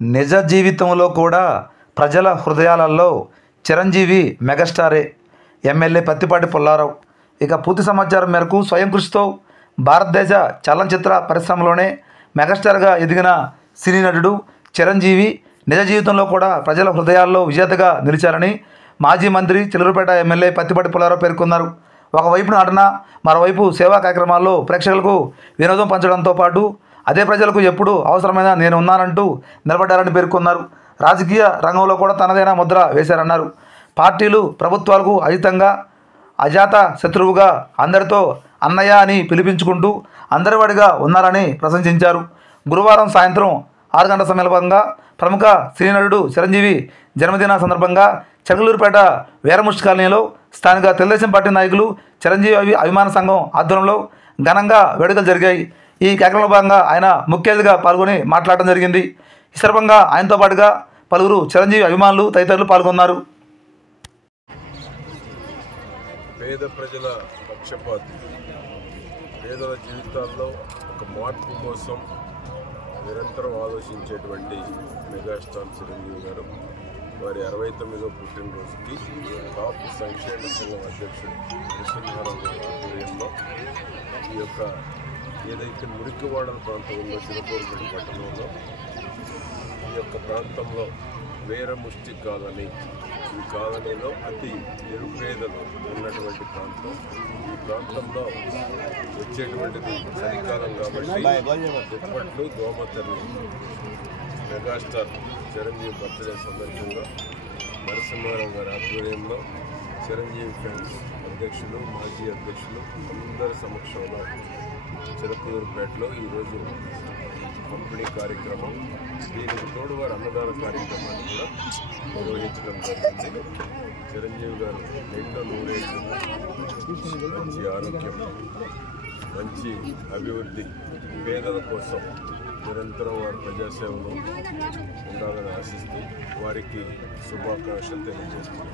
నిజ జీవితంలో కూడా ప్రజల హృదయాలలో చిరంజీవి మెగాస్టారే. ఎమ్మెల్యే పత్తిపాటి పుల్లారావు. ఇక పూర్తి సమాచారం మేరకు స్వయం కృషితో భారతదేశ చలనచిత్ర పరిశ్రమలోనే మెగాస్టార్గా ఎదిగిన సినీ నటుడు చిరంజీవి నిజ జీవితంలో కూడా ప్రజల హృదయాల్లో విజేతగా నిలిచారని మాజీ మంత్రి చిలకలూరిపేట ఎమ్మెల్యే పత్తిపాటి పుల్లారావు పేర్కొన్నారు. ఒకవైపు నటన, మరోవైపు సేవా కార్యక్రమాల్లో ప్రేక్షకులకు వినోదం పంచడంతో పాటు అదే ప్రజలకు ఎప్పుడు అవసరమైన నేను ఉన్నానంటూ నిలబడ్డారని పేర్కొన్నారు. రాజకీయ రంగంలో కూడా తనదైన ముద్ర వేశారన్నారు. పార్టీలు, ప్రభుత్వాలకు అతీతంగా అజాత శత్రువుగా అందరితో అన్నయ్య అని పిలిపించుకుంటూ అందరివాడిగా ఉన్నారని ప్రశంసించారు. గురువారం సాయంత్రం 6 గంటల సమయంగా ప్రముఖ సినీ నటుడు చిరంజీవి జన్మదిన సందర్భంగా చిలకలూరిపేట వీరముష్టి కాలనీలో స్థానిక తెలుగుదేశం పార్టీ నాయకులు చిరంజీవి అభిమాన సంఘం ఆధ్వర్యంలో ఘనంగా వేడుకలు జరిగాయి. ఈ కార్యక్రమంలో భాగంగా ఆయన ముఖ్య అతిథిగా పాల్గొని మాట్లాడడం జరిగింది. ఈ సందర్భంగా ఆయనతో పాటుగా పలువురు చిరంజీవి అభిమానులు తదితరులు పాల్గొన్నారు. పేద ప్రజల పక్షపాతి, పేదల జీవితాల్లో ఒక మార్పు కోసం నిరంతరం ఆలోచించేటువంటి మెగాస్టార్ చిరంజీవి గారు వారి 69వ పుట్టినరోజుకి కాపు సంక్షేమ సంఘం అధ్యక్షుడు నరసింహారావు గారి ఆధ్వర్యంలో ఈ యొక్క ఏదైతే మురికివాడల ప్రాంతం ఉందో చిలకలూరిపేట పట్టణంలో ఈ యొక్క ప్రాంతంలో వీరముష్టి కాలనీ, ఈ కాలనీలో అతి నిరుపేదలు ఉన్నటువంటి ప్రాంతం. ఈ ప్రాంతంలో వచ్చేటువంటిది చలికాలం కాబట్టి దుప్పట్లు, దోమతెరలు. మెగాస్టార్ చిరంజీవి బర్త్డే సందర్భంగా నరసింహారావు గారి ఆధ్వర్యంలో చిరంజీవి ఫ్యాన్స్ అధ్యక్షులు, మాజీ అధ్యక్షులు అందరి సమక్షంలో చిలకలూరిపేటలో ఈరోజు పంపిణీ కార్యక్రమం, దీనికి తోడు వారి అన్నదాన కార్యక్రమాన్ని కూడా నిర్వహించడం జరిగింది. చిరంజీవి గారు ఎన్నో నూరేళ్ళు మంచి ఆరోగ్యం, మంచి అభివృద్ధి, పేదల కోసం నిరంతరం వారి ప్రజాసేవలో ఉండాలని ఆశిస్తూ వారికి శుభాకాంక్షలు తెలియజేస్తున్నారు.